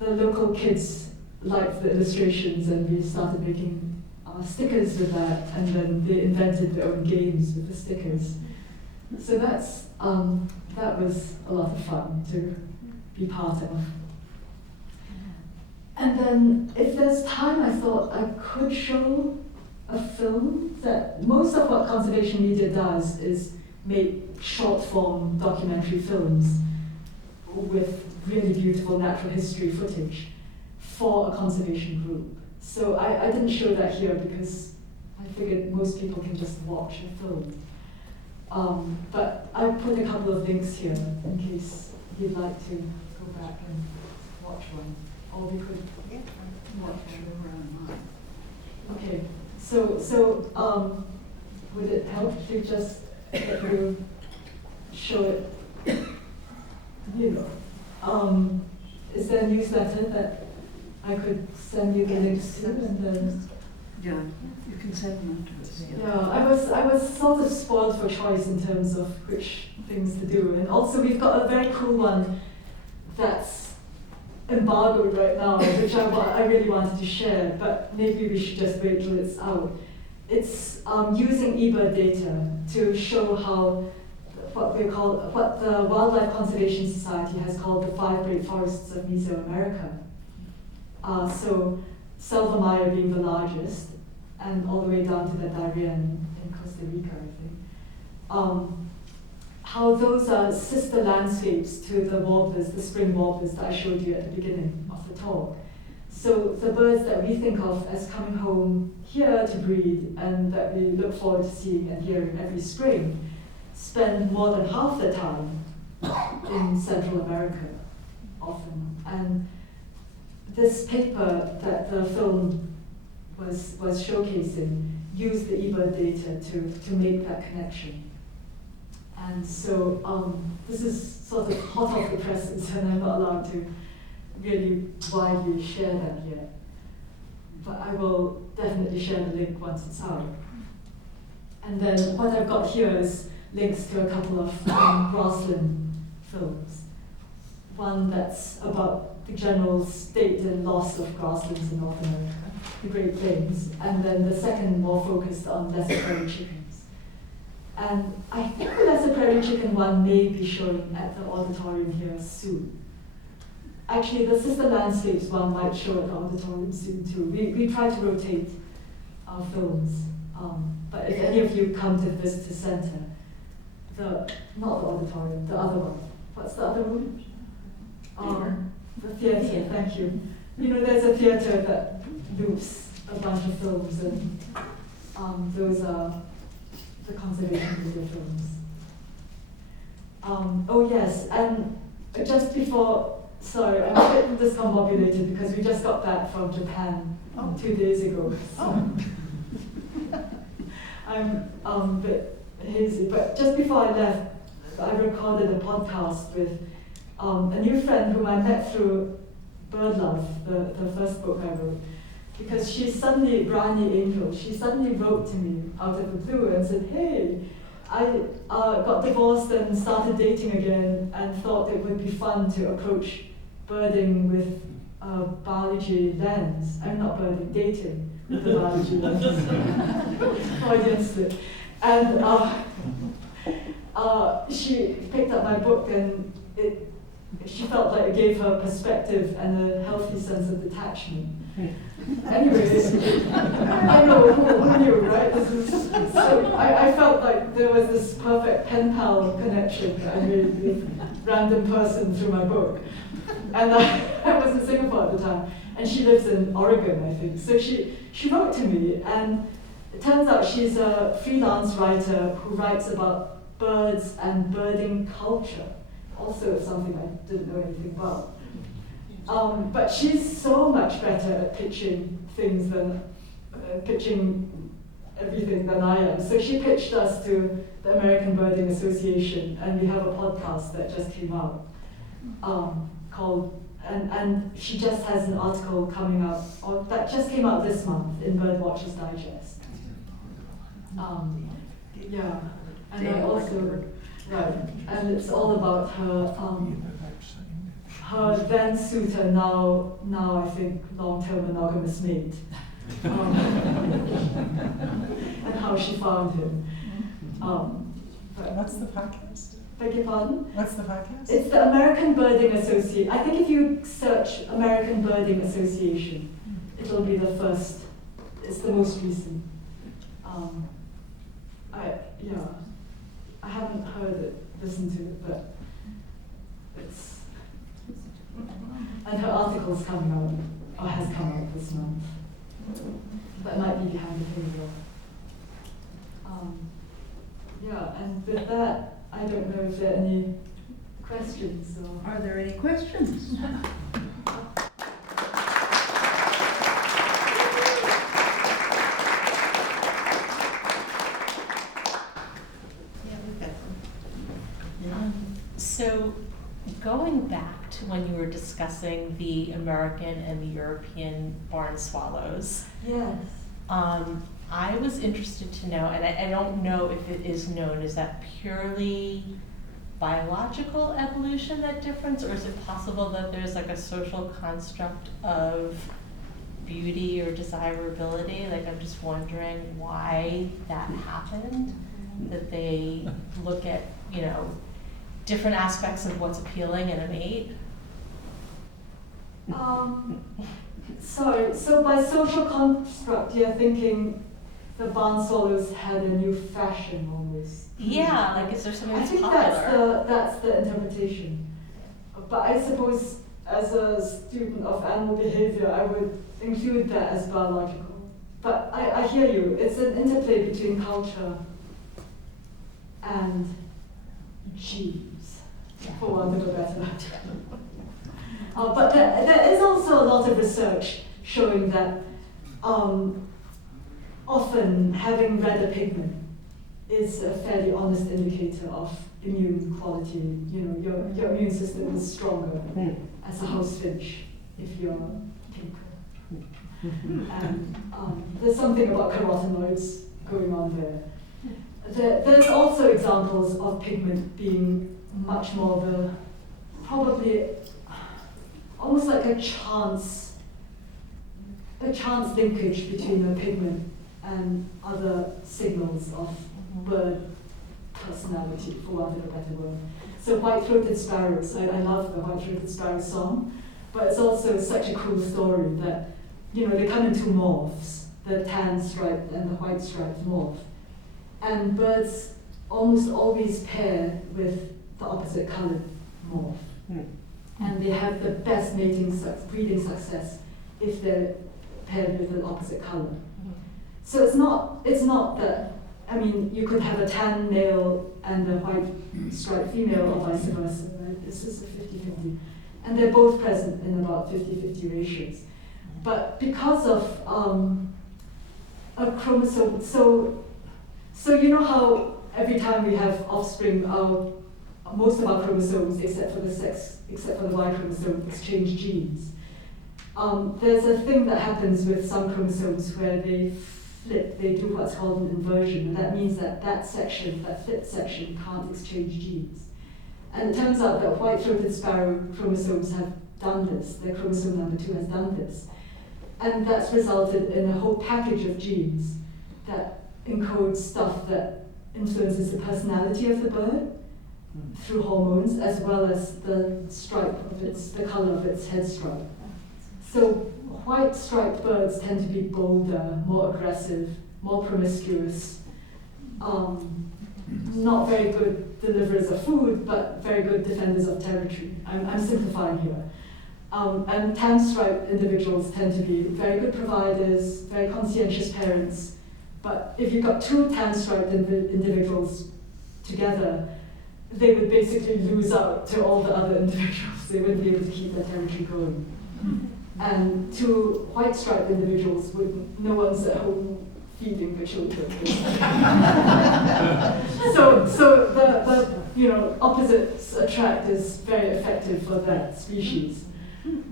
the local kids liked the illustrations, and we started making stickers with that, and then they invented their own games with the stickers. So that was a lot of fun to be part of. And then, if there's time, I thought I could show a film that most of what conservation media does is make short-form documentary films with really beautiful natural history footage for a conservation group. So I didn't show that here because I figured most people can just watch a film. But I put a couple of links here in case you'd like to go back and watch one. Or we could watch one. Okay, so would it help to just let you show it? Is there a newsletter that I could send you the links to, and then Yeah, you can send them to us. Yeah, I was sort of spoiled for choice in terms of which things to do. And also we've got a very cool one that's embargoed right now, which I really wanted to share, but maybe we should just wait till it's out. It's using eBird data to show how what the Wildlife Conservation Society has called the 5 Great Forests of Mesoamerica. So Selva being the largest, and all the way down to the Darien in Costa Rica, I think. How those are sister landscapes to the warblers, the spring warblers that I showed you at the beginning of the talk. So the birds that we think of as coming home here to breed and that we look forward to seeing and hearing every spring spend more than half the time in Central America, often. And this paper that the film was showcasing used the eBird data to make that connection. And so this is sort of hot off the presses, and I'm not allowed to really widely share that yet. But I will definitely share the link once it's out. And then what I've got here is links to a couple of Grassland films. One that's about the general state and loss of grasslands in North America, the Great Plains, and then the second more focused on lesser prairie chickens. And I think the lesser prairie chicken one may be showing at the auditorium here soon. Actually, the sister landscapes one might show at the auditorium soon too. We try to rotate our films, but if any of you come to the visitor center, not the auditorium, the other one. What's the other room? The theater, thank you. You know, there's a theater that loops a bunch of films, and those are the conservation media films. Oh yes, and just before, sorry, I'm a bit discombobulated because we just got back from Japan 2 days ago. So I'm a bit hazy, but just before I left, I recorded a podcast with a new friend whom I met through Bird Love, the first book I wrote, because she suddenly, Briny Angel, she suddenly wrote to me out of the blue and said, hey, I got divorced and started dating again and thought it would be fun to approach birding with a biology lens. I'm not birding, dating with a biology lens. Freudian slip. And she picked up my book and she felt like it gave her perspective and a healthy sense of detachment. Anyway, I know, who knew, right? So I felt like there was this perfect pen pal connection that I made with a random person through my book. And I was in Singapore at the time, and she lives in Oregon, I think. So she wrote to me, and it turns out she's a freelance writer who writes about birds and birding culture. Also something I didn't know anything about. But she's so much better at pitching things than pitching everything than I am. So she pitched us to the American Birding Association, and we have a podcast that just came out called, and she just has an article coming out, or that just came out this month in Birdwatchers Digest. Yeah, and I also, right, and it's all about her her then suitor, now I think long-term monogamous mate, and how she found him. What's the podcast? Beg your pardon? What's the podcast? It's the American Birding Association. I think if you search American Birding Association, it'll be the first. It's the most recent. I haven't heard it, listened to it, but it's. And her article's coming out, or has come out this month. That might be behind the paywall. Yeah, and with that, I don't know if there are any questions. Or Are there any questions? So going back to when you were discussing the American and the European barn swallows, yes. I was interested to know, and I don't know if it is known, is that purely biological evolution, that difference, or is it possible that there's like a social construct of beauty or desirability? Like, I'm just wondering why that happened, that they look at, different aspects of what's appealing in a mate. Sorry, so by social construct, you're thinking the barn swallows had a new fashion almost. Yeah, like is there something I that's think popular? that's the interpretation. But I suppose as a student of animal behavior, I would include that as biological. But I hear you. It's an interplay between culture and genes, for want of a better. But there is also a lot of research showing that often having redder pigment is a fairly honest indicator of immune quality. Your immune system is stronger as a house finch if you're pinker. And there's something about carotenoids going on there. There's also examples of pigment being much more probably almost like a chance linkage between the pigment and other signals of bird personality, for want of a better word. So white-throated sparrows, I love the white-throated sparrow song, but it's also such a cool story that, they come in two morphs, the tan-striped and the white-striped morph. And birds almost always pair with the opposite colored morph. And they have the best breeding success if they're paired with an opposite color. So it's not that, you could have a tan male and a white striped female or vice versa, right? This is a 50-50. And they're both present in about 50-50 ratios. But because of a chromosome, so you know how every time we have offspring, most of our chromosomes, except for the Y chromosome, exchange genes. There's a thing that happens with some chromosomes where they flip, they do what's called an inversion, and that means that flipped section can't exchange genes. And it turns out that white-throated sparrow chromosomes have done this, their chromosome number 2 has done this. And that's resulted in a whole package of genes that encodes stuff that influences the personality of the bird through hormones, as well as the color of its head stripe. So white striped birds tend to be bolder, more aggressive, more promiscuous, not very good deliverers of food, but very good defenders of territory. I'm simplifying here. And tan-striped individuals tend to be very good providers, very conscientious parents. But if you've got two tan-striped individuals together, they would basically lose out to all the other individuals. They wouldn't be able to keep their territory going. And two white-striped individuals, no one's at home feeding the children. so the opposites attract is very effective for that species.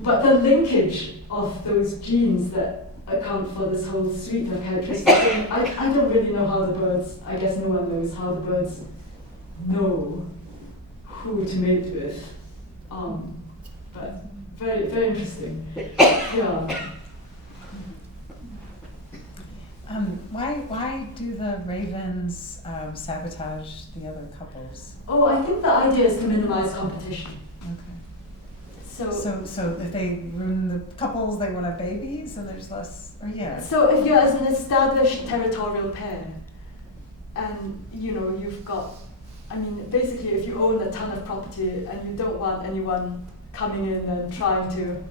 But the linkage of those genes that account for this whole suite of characteristics, I don't really know how the birds, I guess no one knows how the birds know who to mate with. But very, very interesting. Yeah. Why do the ravens sabotage the other couples? Oh, I think the idea is to minimize competition. Okay. So if they ruin the couples, they want to have babies, and there's less. Or yeah. So if you're as an established territorial pair, and you've got, basically, if you own a ton of property and you don't want anyone coming in and trying to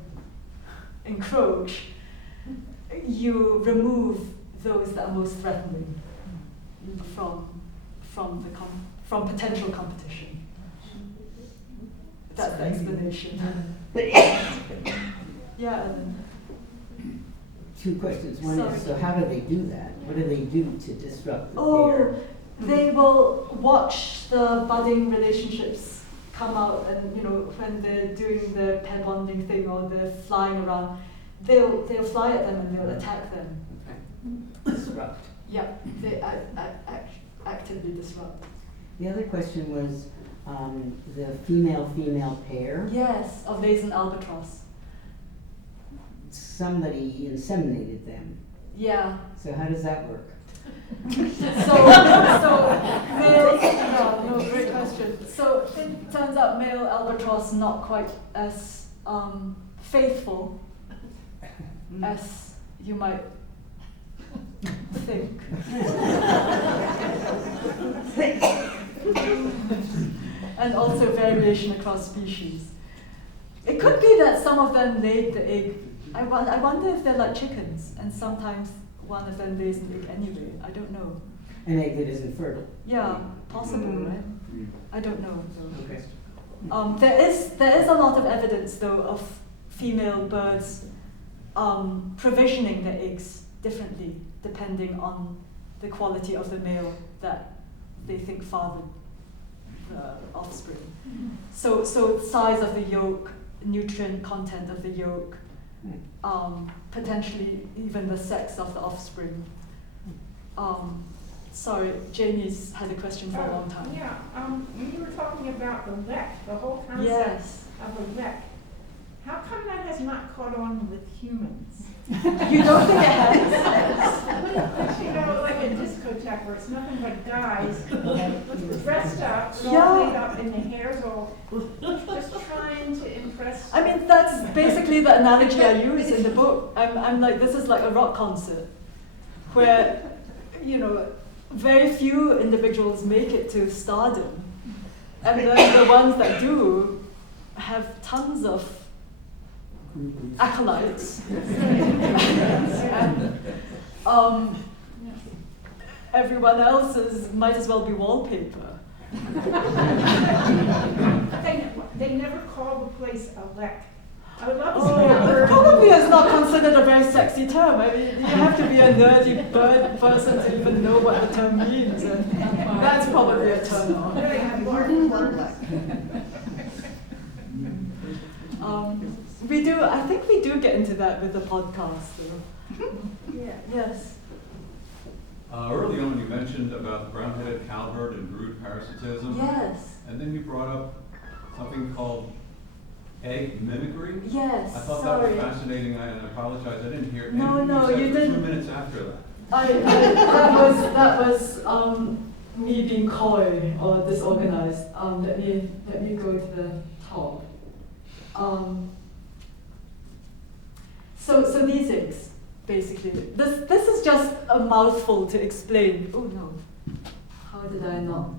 encroach, you remove those that are most threatening from potential competition. That's the explanation. Yeah. And Two questions. One is, so how do they do that? What do they do to disrupt the pair? They will watch the budding relationships come out, and when they're doing the pair bonding thing or they're flying around, they'll fly at them and they'll attack them. Okay. disrupt. Yeah, they actively disrupt. The other question was the female-female pair. Yes, of Lays and albatross. Somebody inseminated them. Yeah. So how does that work? So male, no, great question. So it turns out male albatross not quite as faithful as you might think. And also variation across species. It could be that some of them laid the egg. I wonder if they're like chickens, and sometimes one of them lays an egg anyway. I don't know. An egg that isn't fertile. Yeah, possible, right? Mm. I don't know though. Okay. There is a lot of evidence though of female birds provisioning their eggs differently depending on the quality of the male that they think fathered the offspring. So size of the yolk, nutrient content of the yolk, potentially even the sex of the offspring. Sorry, Jamie's had a question for a long time. Yeah, when you were talking about the lek, the whole concept Yes. of a lek, how come that has not caught on with humans? You don't think it has? But you know, like a discotheque where it's nothing but guys dressed up, all Yeah. made up, and the hair's all just trying to impress. I mean, that's basically the analogy I use in the book. I'm like, this is like a rock concert where, you know, very few individuals make it to stardom. And then the ones that do have tons of acolytes. And everyone else's might as well be wallpaper. They never call the place a lek. I would love to see Oh, that it word. probably is not considered a very sexy term. I mean, you have to be a nerdy bird person to even know what the term means. And that's probably a turn on. They have garden work. I think we do get into that with the podcast, though. Yeah. Yes. Early on, you mentioned about the brown-headed cowbird and brood parasitism. Yes. And then you brought up something called egg mimicry. Yes. I thought Sorry. that was fascinating. I apologize, I didn't hear it. No, Anything no, said you for didn't. 2 minutes after that. That was me being coy or disorganized. Let me go to the top. So these eggs, basically. This is just a mouthful to explain. Oh no, how did I not?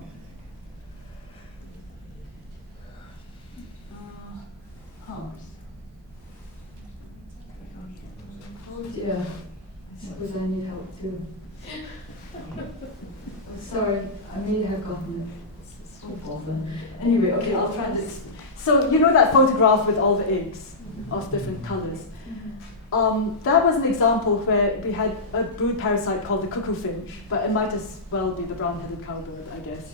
Oh dear, I suppose I need help too. Oh, sorry, I may have gotten it. It's no bother. Anyway, okay, I'll try this. So you know that photograph with all the eggs of different colors? That was an example where we had a brood parasite called the cuckoo finch, but it might as well be the brown-headed cowbird, I guess.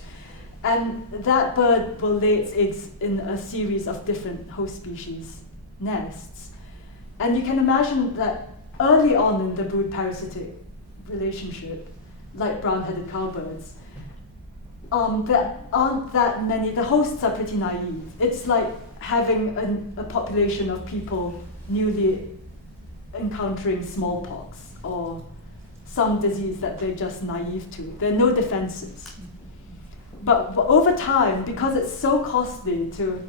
And that bird will lay its eggs in a series of different host species nests. And you can imagine that early on in the brood parasitic relationship, like brown-headed cowbirds, there aren't that many, the hosts are pretty naive. It's like having a population of people newly encountering smallpox or some disease that they're just naive to. There are no defenses. But over time, because it's so costly to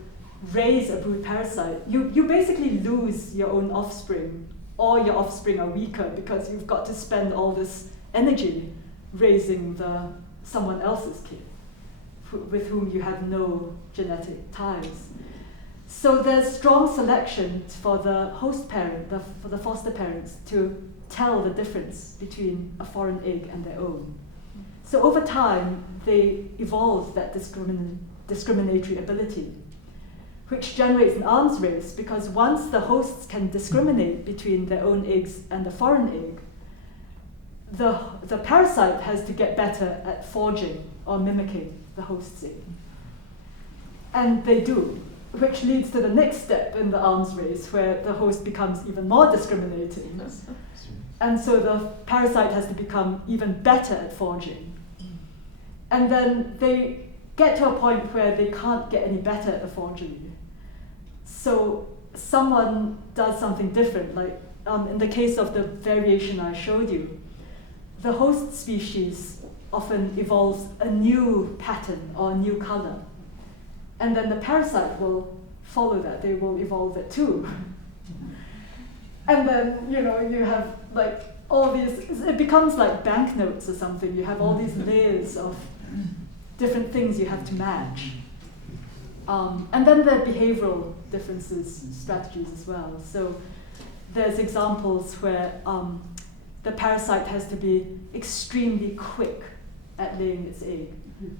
raise a brood parasite, you basically lose your own offspring, or your offspring are weaker because you've got to spend all this energy raising someone else's kid with whom you have no genetic ties. So there's strong selection for the host parent, for the foster parents, to tell the difference between a foreign egg and their own. So over time, they evolve that discriminatory ability, which generates an arms race, because once the hosts can discriminate between their own eggs and a foreign egg, the parasite has to get better at forging or mimicking the host's egg. And they do, which leads to the next step in the arms race, where the host becomes even more discriminating. And so the parasite has to become even better at foraging. And then they get to a point where they can't get any better at the foraging. So someone does something different, like in the case of the variation I showed you, the host species often evolves a new pattern or a new color. And then the parasite will follow that, they will evolve it too. And then, you have like all these, it becomes like banknotes or something. You have all these layers of different things you have to match. And then there are behavioral differences, strategies as well. So there's examples where the parasite has to be extremely quick at laying its egg,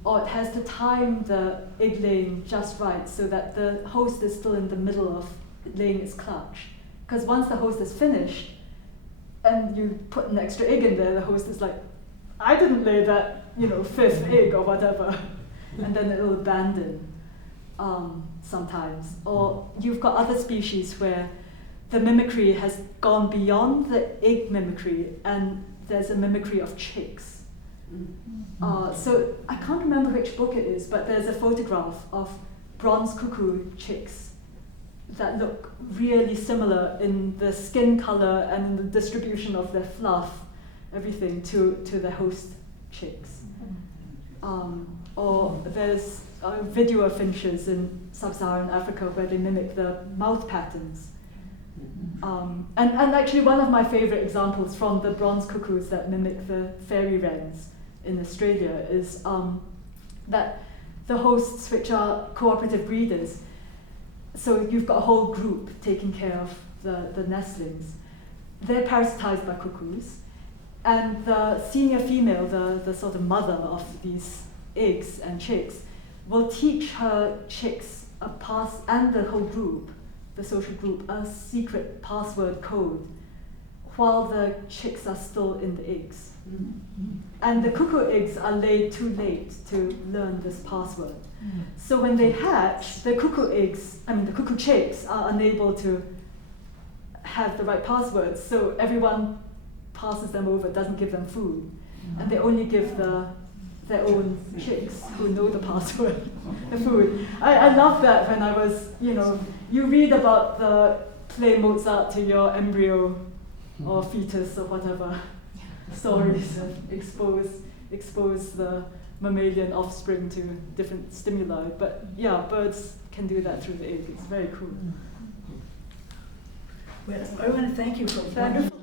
or it has to time the egg laying just right so that the host is still in the middle of laying its clutch. Because once the host is finished, and you put an extra egg in there, the host is like, I didn't lay that, fifth egg or whatever, and then it will abandon sometimes. Or you've got other species where the mimicry has gone beyond the egg mimicry, and there's a mimicry of chicks. So I can't remember which book it is, but there's a photograph of bronze cuckoo chicks that look really similar in the skin color and in the distribution of their fluff, everything, to the host chicks. Or there's a video of finches in sub-Saharan Africa where they mimic the mouth patterns. And actually one of my favorite examples from the bronze cuckoos that mimic the fairy wrens in Australia is that the hosts, which are cooperative breeders, so you've got a whole group taking care of the nestlings. They're parasitized by cuckoos, and the senior female, the sort of mother of these eggs and chicks, will teach her chicks and the whole group, the social group, a secret password code while the chicks are still in the eggs. And the cuckoo eggs are laid too late to learn this password. So when they hatch, the cuckoo chicks are unable to have the right passwords, so everyone passes them over, doesn't give them food. And they only give their own chicks who know the password the food. I love that when I was, you read about the play Mozart to your embryo or fetus or whatever stories and expose the mammalian offspring to different stimuli. But yeah, birds can do that through the egg. It's very cool. Well, I want to thank you for a wonderful